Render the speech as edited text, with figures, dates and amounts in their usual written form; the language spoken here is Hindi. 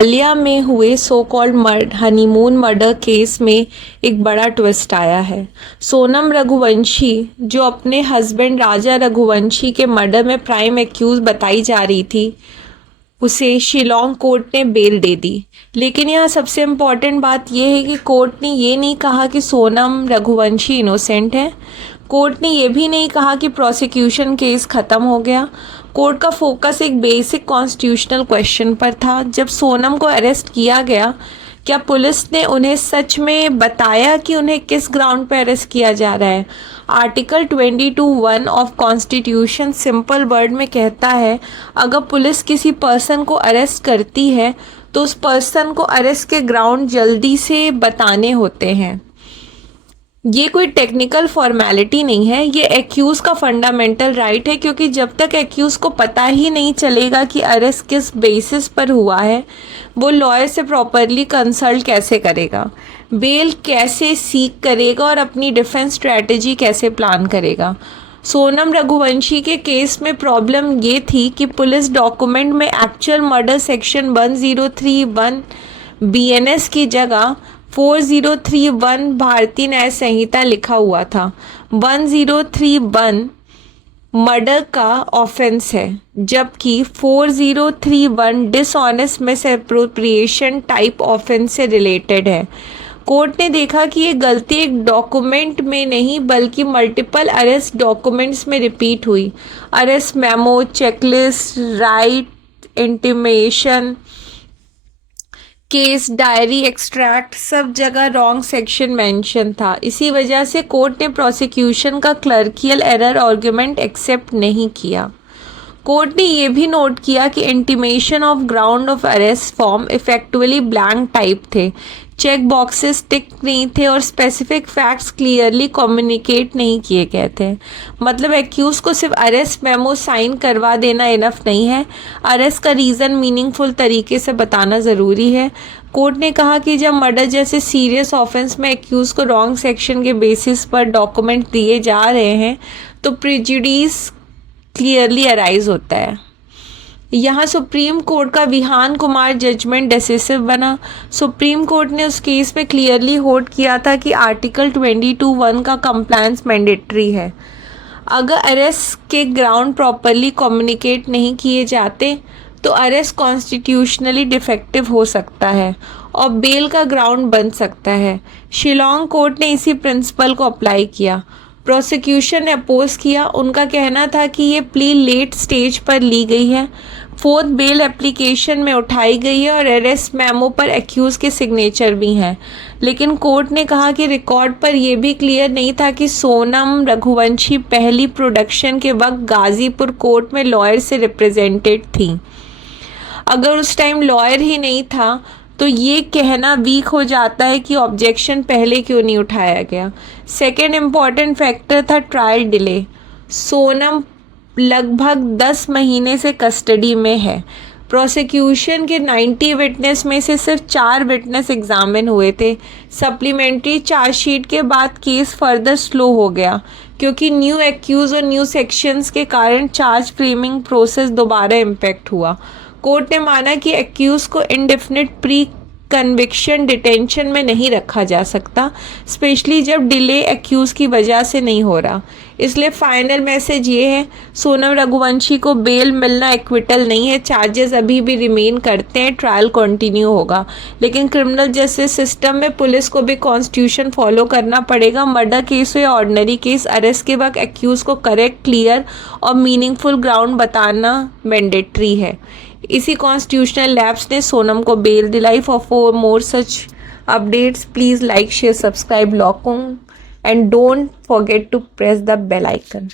हालिया में हुए so called honeymoon murder case में एक बड़ा ट्विस्ट आया है। सोनम रघुवंशी, जो अपने हस्बैंड राजा रघुवंशी के मर्डर में प्राइम एक्यूज बताई जा रही थी, उसे शिलोंग कोर्ट ने बेल दे दी। लेकिन यहाँ सबसे इम्पॉर्टेंट बात यह है कि कोर्ट ने ये नहीं कहा कि सोनम रघुवंशी इनोसेंट है। कोर्ट ने यह भी नहीं कहा कि प्रोसिक्यूशन केस ख़त्म हो गया। कोर्ट का फोकस एक बेसिक कॉन्स्टिट्यूशनल क्वेश्चन पर था। जब सोनम को अरेस्ट किया गया, क्या पुलिस ने उन्हें सच में बताया कि उन्हें किस ग्राउंड पर अरेस्ट किया जा रहा है? Article 22(1) of constitution simple word में कहता है, अगर पुलिस किसी पर्सन को अरेस्ट करती है तो उस पर्सन को अरेस्ट के ग्राउंड जल्दी से बताने होते हैं। ये कोई टेक्निकल फॉर्मेलिटी नहीं है, ये एक्यूज़ का फंडामेंटल राइट है, क्योंकि जब तक एक्यूज़ को पता ही नहीं चलेगा कि अरेस्ट किस बेसिस पर हुआ है, वो लॉयर से प्रॉपरली कंसल्ट कैसे करेगा, बेल कैसे सीक करेगा और अपनी डिफेंस स्ट्रैटेजी कैसे प्लान करेगा। सोनम रघुवंशी के केस में प्रॉब्लम ये थी कि पुलिस डॉक्यूमेंट में एक्चुअल मर्डर सेक्शन 1031 BNS की जगह 4031 भारतीय न्याय संहिता लिखा हुआ था। 1031 मर्डर का ऑफेंस है, जबकि 4031 डिसऑनेस्ट मिसअप्रोप्रिएशन टाइप ऑफेंस से रिलेटेड है। कोर्ट ने देखा कि ये गलती एक डॉक्यूमेंट में नहीं बल्कि मल्टीपल अरेस्ट डॉक्यूमेंट्स में रिपीट हुई। Arrest memo, checklist, right intimation, case diary, extract, सब जगह रॉन्ग सेक्शन मेंशन था। इसी वजह से कोर्ट ने प्रोसिक्यूशन का क्लर्कियल एरर आर्गुमेंट एक्सेप्ट नहीं किया। कोर्ट ने यह भी नोट किया कि intimation of ground of arrest form effectively blank type थे, चेक बॉक्सेस टिक नहीं थे और स्पेसिफिक फैक्ट्स क्लियरली कम्युनिकेट नहीं किए गए थे। मतलब एक्यूज को सिर्फ अरेस्ट मेमो साइन करवा देना इनफ नहीं है, अरेस्ट का रीज़न मीनिंगफुल तरीके से बताना ज़रूरी है। कोर्ट ने कहा कि जब मर्डर जैसे सीरियस ऑफेंस में एक्यूज को रॉन्ग सेक्शन के बेसिस पर डॉक्यूमेंट दिए जा रहे हैं तो प्रेजुडिस क्लियरली अराइज होता है। यहाँ सुप्रीम कोर्ट का विहान कुमार जजमेंट डिसिसिव बना। सुप्रीम कोर्ट ने उस केस में क्लियरली होल्ड किया था कि आर्टिकल 22(1) का कंप्लायंस मैंडेटरी है। अगर अरेस्ट के ग्राउंड प्रॉपरली कम्युनिकेट नहीं किए जाते तो अरेस्ट कॉन्स्टिट्यूशनली डिफेक्टिव हो सकता है और बेल का ग्राउंड बन सकता है। शिलोंग कोर्ट ने इसी प्रिंसिपल को अप्लाई किया। प्रोसिक्यूशन ने अपोज किया। उनका कहना था कि ये प्ली लेट स्टेज पर ली गई है, फोर्थ बेल एप्लीकेशन में उठाई गई है और अरेस्ट मेमो पर एक्यूज के सिग्नेचर भी हैं। लेकिन कोर्ट ने कहा कि रिकॉर्ड पर यह भी क्लियर नहीं था कि सोनम रघुवंशी पहली प्रोडक्शन के वक्त गाजीपुर कोर्ट में लॉयर से रिप्रेजेंटेड थी। अगर उस टाइम लॉयर ही नहीं था तो ये कहना वीक हो जाता है कि ऑब्जेक्शन पहले क्यों नहीं उठाया गया। सेकेंड इम्पॉर्टेंट फैक्टर था ट्रायल डिले। सोनम लगभग 10 महीने से कस्टडी में है। प्रोसिक्यूशन के 90 विटनेस में से सिर्फ 4 विटनेस एग्जामिन हुए थे। सप्लीमेंट्री चार्जशीट के बाद केस फर्दर स्लो हो गया क्योंकि न्यू एक्यूज और न्यू सेक्शंस के कारण चार्ज फ्रेमिंग प्रोसेस दोबारा इम्पैक्ट हुआ। कोर्ट ने माना कि एक्यूज को इंडेफिनिट प्री कन्विक्शन डिटेंशन में नहीं रखा जा सकता, स्पेशली जब डिले एक्यूज की वजह से नहीं हो रहा। इसलिए फाइनल मैसेज ये है, सोनम रघुवंशी को बेल मिलना एक्विटल नहीं है, चार्जेस अभी भी रिमेन करते हैं, ट्रायल कंटिन्यू होगा। लेकिन क्रिमिनल जस्टिस सिस्टम में पुलिस को भी कॉन्स्टिट्यूशन फॉलो करना पड़ेगा। मर्डर केस हो या ऑर्डिनरी केस, अरेस्ट के वक्त एक्यूज को करेक्ट, क्लियर और मीनिंगफुल ग्राउंड बताना मैंडेटरी है। इसी कॉन्स्टिट्यूशनल लैब्स ने सोनम को बेल दिलाई। For more such updates please like, share, subscribe लॉकुंग and don't forget to press the bell icon.